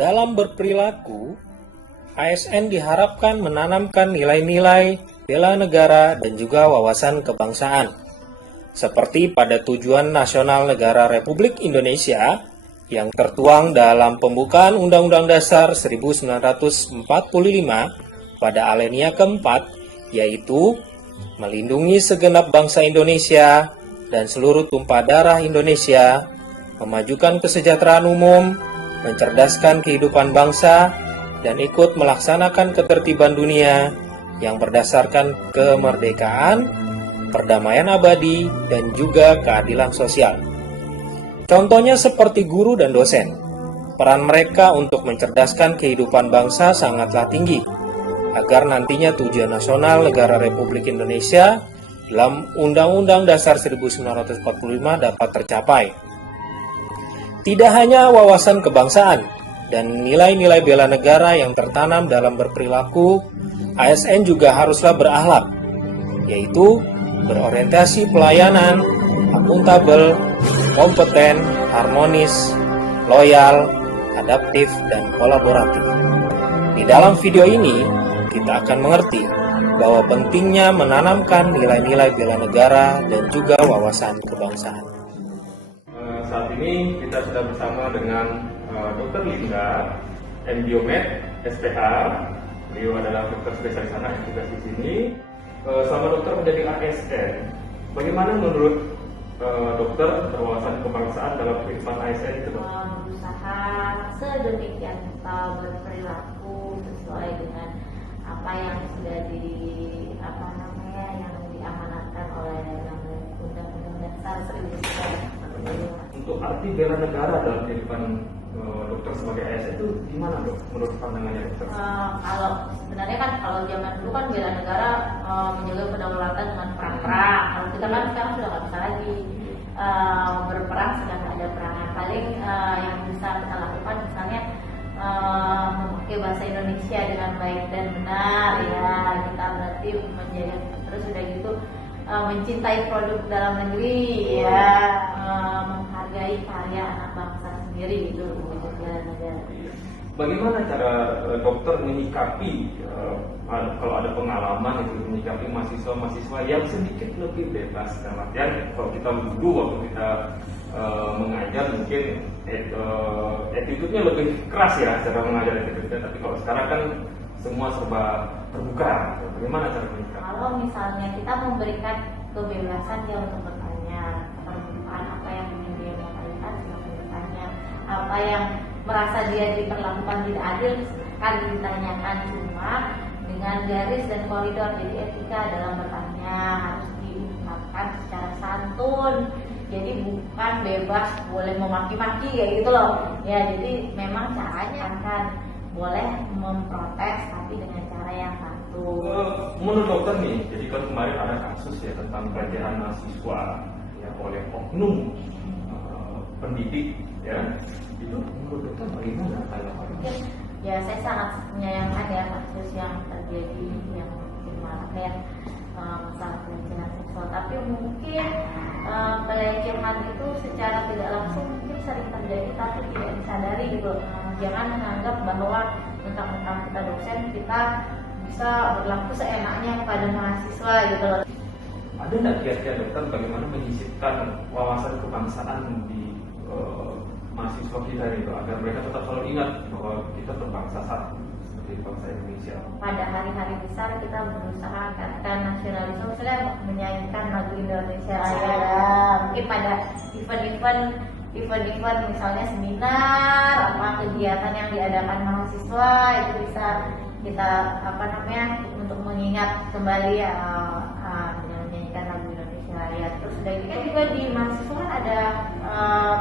Dalam berperilaku, ASN diharapkan menanamkan nilai-nilai bela negara dan juga wawasan kebangsaan. Seperti pada Tujuan Nasional Negara Republik Indonesia yang tertuang dalam pembukaan Undang-Undang Dasar 1945 pada alinea keempat, yaitu melindungi segenap bangsa Indonesia dan seluruh tumpah darah Indonesia, memajukan kesejahteraan umum, mencerdaskan kehidupan bangsa, dan ikut melaksanakan ketertiban dunia yang berdasarkan kemerdekaan, perdamaian abadi, dan juga keadilan sosial. Contohnya seperti guru dan dosen. Peran mereka untuk mencerdaskan kehidupan bangsa sangatlah tinggi, agar nantinya tujuan nasional negara Republik Indonesia dalam Undang-Undang Dasar 1945 dapat tercapai. Tidak hanya wawasan kebangsaan dan nilai-nilai bela negara yang tertanam dalam berperilaku, ASN juga haruslah berakhlak, yaitu berorientasi pelayanan, akuntabel, kompeten, harmonis, loyal, adaptif, dan kolaboratif. Di dalam video ini, kita akan mengerti bahwa pentingnya menanamkan nilai-nilai bela negara dan juga wawasan kebangsaan. Saat ini kita sudah bersama dengan Dr. Linda, Embiomed, SPH. Beliau adalah dokter spesialis anak yang tugas di sini. Selama dokter menjadi ASN, bagaimana menurut dokter berwawasan kebangsaan dalam kehidupan ASN itu, dok? Berusaha sedemikian rupa berperilaku sesuai dengan apa yang sudah yang diamanatkan oleh Undang-Undang Dasar 1945. Untuk arti bela negara dalam kehidupan dokter sebagai ASN itu gimana, dok? Menurut pandangannya dokter? Kalau sebenarnya kan kalau zaman dulu kan bela negara menjaga kedaulatan dengan perang-perang. Kalau kita kan sekarang sudah nggak bisa lagi berperang sedang ada perangan. Paling yang bisa kita lakukan misalnya memakai bahasa Indonesia dengan baik dan benar, ya kita berarti menjaga, terus sudah gitu mencintai produk dalam negeri, ya menghargai karya anak bangsa sendiri, itu wujud bela negara. Bagaimana cara dokter menyikapi kalau ada pengalaman itu menyikapi mahasiswa-mahasiswa yang sedikit lebih bebas, dalam artian kalau kita dulu waktu kita mengajar mungkin attitude-nya lebih keras ya, cara mengajar attitude-nya, tapi kalau sekarang kan semua serba terbuka. Bagaimana cara menyikapi? Kalau misalnya kita memberikan kebebasan dia untuk bertanya, terbukaan apa yang ingin dia mau tanyakan, silakan bertanya. Apa yang merasa dia diperlakukan tidak adil akan ditanyakan, cuma dengan garis dan koridor. Jadi etika dalam bertanya harus diungkapkan secara santun. Jadi bukan bebas boleh memaki-maki kayak gitu loh. Ya, jadi memang caranya akan boleh memprotes tapi dengan cara yang santun. Menurut dokter nih, jadi kan kemarin ada kasus ya tentang pelecehan mahasiswa ya oleh oknum pendidik ya. Itu menurut dokter bagaimana tanggapannya? Ya, saya sangat menyayangkan ya kasus yang terjadi yang kemarin masalah pelecehan seksual. Tapi mungkin pelecehan itu secara tidak langsung mungkin sering terjadi tapi tidak disadari gitu. Jangan menganggap bahwa mentang-mentang kita dosen kita bisa berlaku seenaknya kepada mahasiswa gitu loh. Ada nggak kiat-kiat dokter bagaimana menyisipkan wawasan kebangsaan di mahasiswa kita itu agar mereka tetap selalu ingat bahwa kita berbangsa satu seperti bangsa Indonesia? Pada hari-hari besar kita berusaha katakan nasionalisme, misalnya menyanyikan lagu Indonesia Raya. Mungkin pada event misalnya seminar, apa kegiatan yang diadakan mahasiswa itu bisa kita untuk mengingat kembali ya menyanyikan lagu Indonesia Raya. Terus sudah gitu juga di mahasiswa kan ada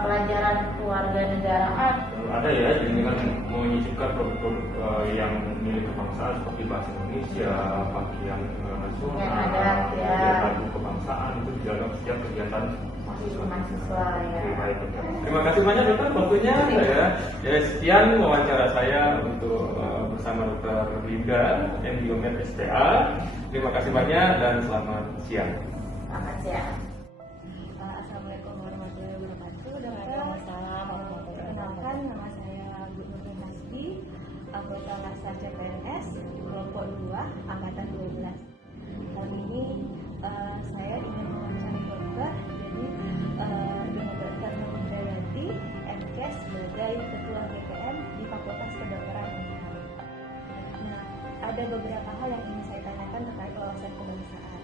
pelajaran kewarganegaraan. Ada ya, dengan menyisipkan produk-produk yang milik kebangsaan seperti bahasa Indonesia, pakaian nasional, lagu kebangsaan itu di dalam setiap kegiatan mahasiswa ya. Baik, terima kasih banyak dokter waktunya ya. Ya, sekian wawancara saya untuk bersama Dr. Linda, Embiomed SPA. Terima kasih banyak dan selamat siang. Selamat siang. Assalamualaikum warahmatullahi wabarakatuh. Waalaikumsalam warahmatullahi wabarakatuh. Nama saya Bu Nur Hasbi. CPNS kelompok 2 angkatan 12. Kali ini saya ingin mewawancari dokter, jadi dengan Dr. Nurudayati MKes sebagai Ketua GPM di Fakultas Kedokteran Unhal. Nah, ada beberapa hal yang ingin saya tanyakan terkait wawasan kebangsaan.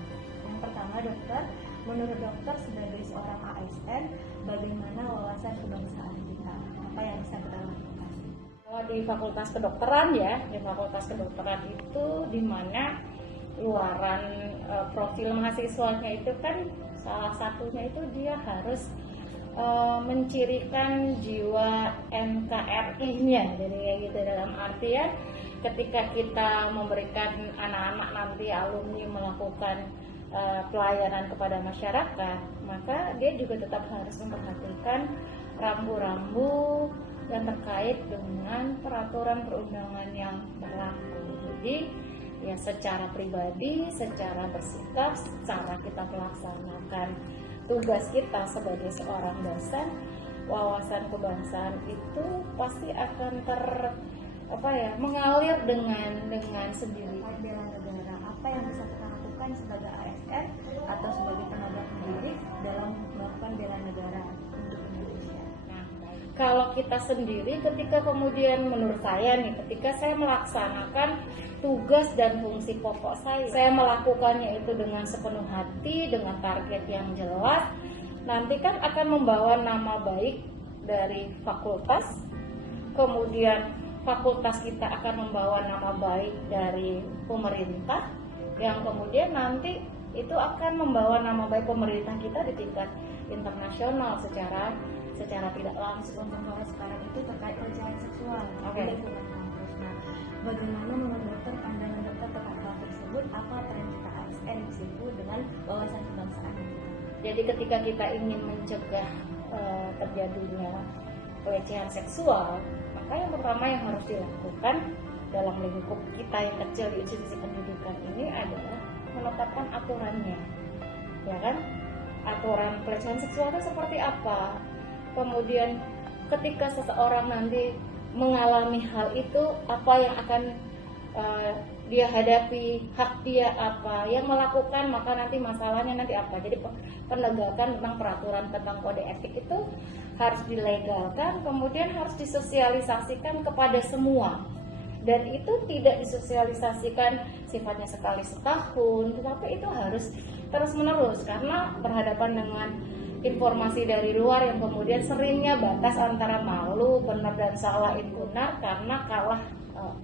Yang pertama, dokter, menurut dokter sebagai seorang ASN, bagaimana wawasan kebangsaan kita? Apa yang bisa kita lakukan? Kalau di Fakultas Kedokteran ya, di Fakultas Kedokteran itu di mana luaran profil mahasiswanya itu kan salah satunya itu dia harus mencirikan jiwa NKRI-nya. Jadi kayak gitu, dalam artian ketika kita memberikan anak-anak nanti alumni melakukan pelayanan kepada masyarakat, maka dia juga tetap harus memperhatikan rambu-rambu yang terkait dengan peraturan perundangan yang berlaku. Jadi ya secara pribadi, secara bersikap, secara kita melaksanakan tugas kita sebagai seorang dosen, wawasan kebangsaan itu pasti akan mengalir dengan sendiri. Bela negara, apa yang bisa kita lakukan sebagai ASN atau sebagai tenaga pendidik dalam melakukan bela negara untuk Indonesia? Nah, kalau kita sendiri ketika kemudian menurut saya nih, ketika saya melaksanakan tugas dan fungsi pokok saya melakukannya itu dengan sepenuh hati, dengan target yang jelas, nanti kan akan membawa nama baik dari fakultas, kemudian fakultas kita akan membawa nama baik dari pemerintah, yang kemudian nanti itu akan membawa nama baik pemerintah kita di tingkat internasional secara tidak langsung. Kalau sekarang itu terkait pelecehan seksual Oke. di lingkungan kampus. Nah, bagaimana menurut dokter, pandangan dokter terkait hal tersebut? Apa peran kita ASN di situ dengan wawasan kebangsaan kita? Jadi ketika kita ingin mencegah terjadinya pelecehan seksual, maka yang pertama yang harus dilakukan dalam lingkup kita yang kecil di institusi pendidikan ini adalah menetapkan aturannya, ya kan? Aturan pelecehan seksual itu seperti apa? Kemudian ketika seseorang nanti mengalami hal itu, apa yang akan dia hadapi, hak dia apa, yang melakukan maka nanti masalahnya nanti apa. Jadi penegakan tentang peraturan tentang kode etik itu harus dilegalkan, kemudian harus disosialisasikan kepada semua. Dan itu tidak disosialisasikan sifatnya sekali setahun, tetapi itu harus terus menerus, karena berhadapan dengan informasi dari luar yang kemudian seringnya batas antara malu, benar dan salah itu benar karena kalah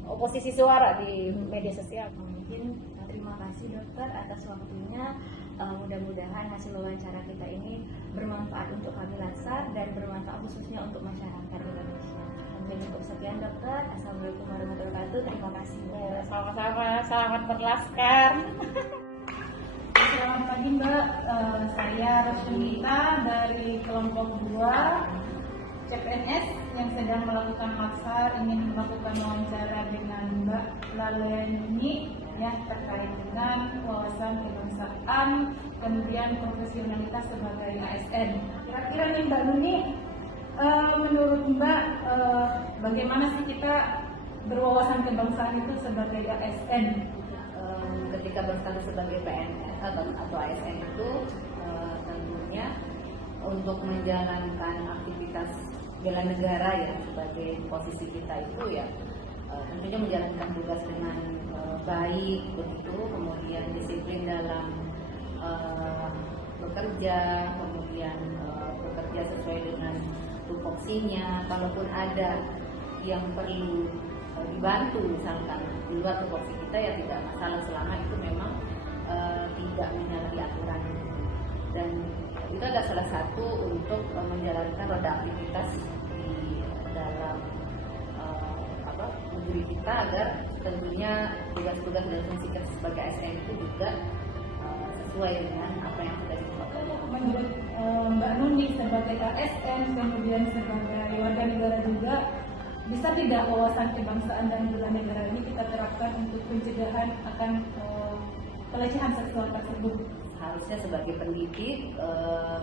oposisi suara di media sosial. Mungkin terima kasih dokter atas waktunya. Mudah-mudahan hasil wawancara kita ini bermanfaat untuk kami Lansar dan bermanfaat khususnya untuk masyarakat Indonesia. Mungkin cukup sekian dokter. Assalamualaikum warahmatullahi wabarakatuh. Terima kasih. Sama-sama, selamat berlaskar. Selamat pagi Mbak, saya Rosunita dari kelompok 2 CPNS yang sedang melakukan maksar, ingin melakukan wawancara dengan Mbak Laleni ya, terkait dengan wawasan kebangsaan, kemudian profesionalitas sebagai ASN. Kira-kira nih Mbak Nuni, menurut Mbak bagaimana sih kita berwawasan kebangsaan itu sebagai ASN? Ketika berstatus sebagai PNS atau ASN itu tentunya untuk menjalankan aktivitas bela negara ya, sebagai posisi kita itu ya tentunya menjalankan tugas dengan baik begitu, kemudian disiplin dalam bekerja, kemudian bekerja sesuai dengan tupoksinya. Kalaupun ada yang perlu dibantu misalkan di luar tupoksi kita ya tidak masalah, selama itu memang tidak menyalahi aturan. Dan itu adalah salah satu untuk menjalankan roda aktivitas di dalam negeri kita, agar tentunya tugas-tugas dan fungsi kita sebagai ASN itu juga sesuai dengan apa yang sudah ditetapkan. Menurut Mbak Nuni sebagai ASN, kemudian sebagai warga negara juga, bisa tidak wawasan kebangsaan dan bela negara ini kita terapkan untuk pencegahan akan pelecehan seksual tersebut? Harusnya sebagai pendidik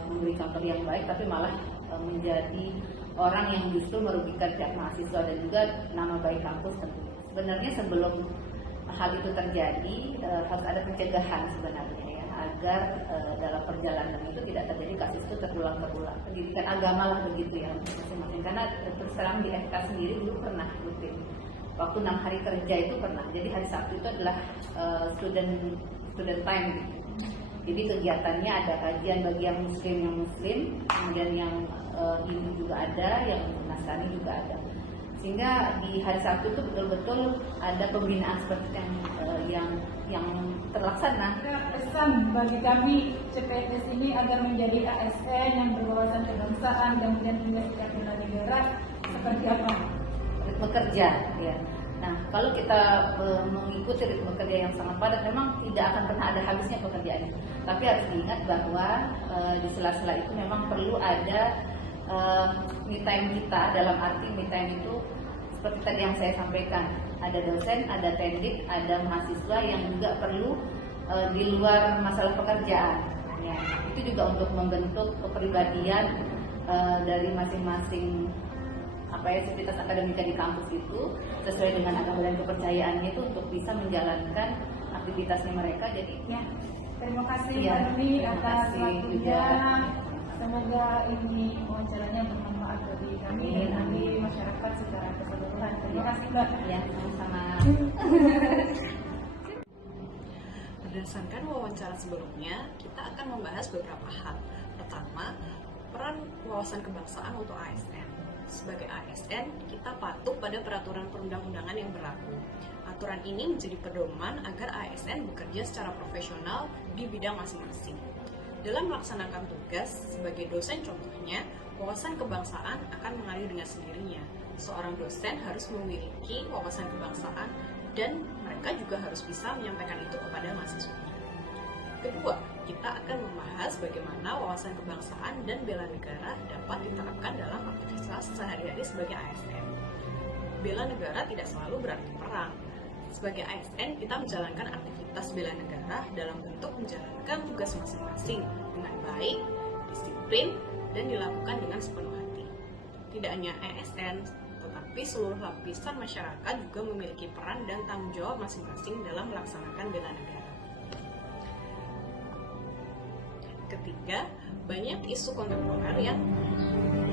memberi contoh yang baik, tapi malah menjadi orang yang justru merugikan pihak mahasiswa dan juga nama baik kampus tentunya. sebenarnya sebelum hal itu terjadi harus ada pencegahan sebenarnya ya, agar dalam perjalanan itu tidak terjadi kasus itu terulang. Pendidikan agama lah begitu ya masing-masing. Karena terus terang di FK sendiri dulu pernah rutin waktu 6 hari kerja itu pernah. Jadi hari Sabtu itu adalah student time gitu. Jadi kegiatannya ada kajian bagi yang muslim, kemudian yang Hindu juga ada, yang Nasrani juga ada. Sehingga di hari Sabtu itu betul-betul ada pembinaan seperti yang terlaksana. Pesan bagi kami CPNS ini agar menjadi ASN yang berwawasan kebangsaan, kemudian punya sikap bela negara seperti apa? Ritme kerja, ya. Nah, kalau kita mengikuti ritme kerja yang sangat padat, memang tidak akan pernah ada habisnya pekerjaannya. Tapi harus diingat bahwa di sela-sela itu memang perlu ada me time kita. Dalam arti me time itu seperti tadi yang saya sampaikan, ada dosen, ada pendik, ada mahasiswa yang juga perlu di luar masalah pekerjaan. Ya, itu juga untuk membentuk kepribadian dari masing-masing aktivitas akademika di kampus itu sesuai dengan agama dan kepercayaannya itu untuk bisa menjalankan aktivitasnya mereka. Jadi ya, terima kasih ya, Mbak Nuni atas kasih waktunya. juga. Semoga ini wawancaranya bermanfaat bagi kami dan bagi masyarakat secara keseluruhan. Terima kasih Mbak. Ya, sama-sama. Berdasarkan wawancara sebelumnya, kita akan membahas beberapa hal. Pertama, peran wawasan kebangsaan untuk ASN. Sebagai ASN, kita patuh pada peraturan perundang-undangan yang berlaku. Aturan ini menjadi pedoman agar ASN bekerja secara profesional di bidang masing-masing. Dalam melaksanakan tugas, sebagai dosen contohnya, wawasan kebangsaan akan mengalir dengan sendirinya. Seorang dosen harus memiliki wawasan kebangsaan dan mereka juga harus bisa menyampaikan itu kepada mahasiswa. Kedua, kita akan membahas bagaimana wawasan kebangsaan dan bela negara dapat diterapkan dalam aktivitas sehari-hari sebagai ASN. Bela negara tidak selalu berarti perang. Sebagai ASN, kita menjalankan aktivitas bela negara dalam bentuk menjalankan tugas masing-masing dengan baik, disiplin, dan dilakukan dengan sepenuh hati. Tidak hanya ASN, tetapi seluruh lapisan masyarakat juga memiliki peran dan tanggung jawab masing-masing dalam melaksanakan bela negara. Ketiga, banyak isu kontemporer yang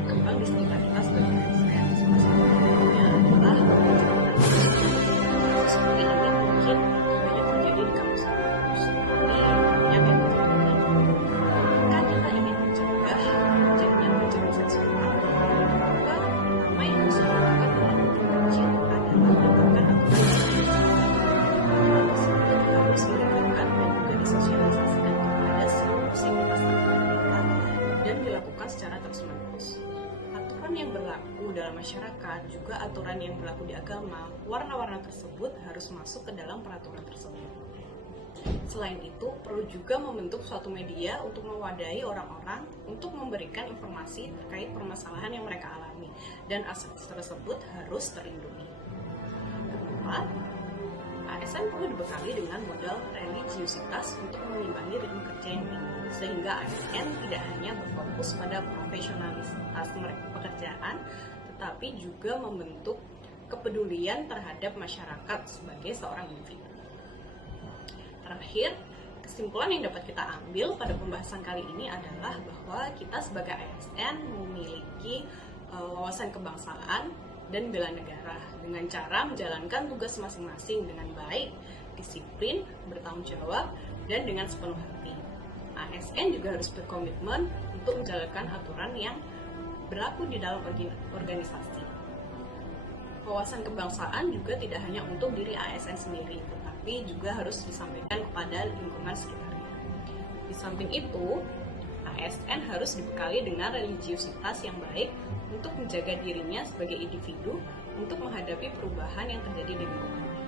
berkembang di sekitar kita sebagai ASN. Salah satunya adalah seperti ini mungkin banyak terjadi di kampus-kampus. Ini banyak yang berkembang. Jika kita ingin mencegah terjadinya pelecehan seksual, maka pertama yang harus dilakukan dalam bentuk adalah menetapkan aturan harus dilakukan dan juga disosialisasikan kepada seluruh sivitas kita dan dilakukan secara terus-menerus. Aturan yang berlaku dalam masyarakat, juga aturan yang berlaku di agama, warna-warna tersebut harus masuk ke dalam peraturan tersebut. Selain itu, perlu juga membentuk suatu media untuk mewadahi orang-orang untuk memberikan informasi terkait permasalahan yang mereka alami, dan aset tersebut harus terlindungi. Keempat, ASN perlu dibekali dengan modal religiusitas untuk mengimbangi ritme kerja yang tinggi, sehingga ASN tidak hanya berfokus pada profesionalitas pekerjaan, tetapi juga membentuk kepedulian terhadap masyarakat sebagai seorang individu. Terakhir, kesimpulan yang dapat kita ambil pada pembahasan kali ini adalah bahwa kita sebagai ASN memiliki wawasan kebangsaan dan bela negara dengan cara menjalankan tugas masing-masing dengan baik, disiplin, bertanggung jawab, dan dengan sepenuh hati. ASN juga harus berkomitmen untuk menjalankan aturan yang berlaku di dalam organisasi. Wawasan kebangsaan juga tidak hanya untuk diri ASN sendiri, tetapi juga harus disampaikan kepada lingkungan sekitarnya. Di samping itu, ASN harus dibekali dengan religiusitas yang baik untuk menjaga dirinya sebagai individu untuk menghadapi perubahan yang terjadi di lingkungannya.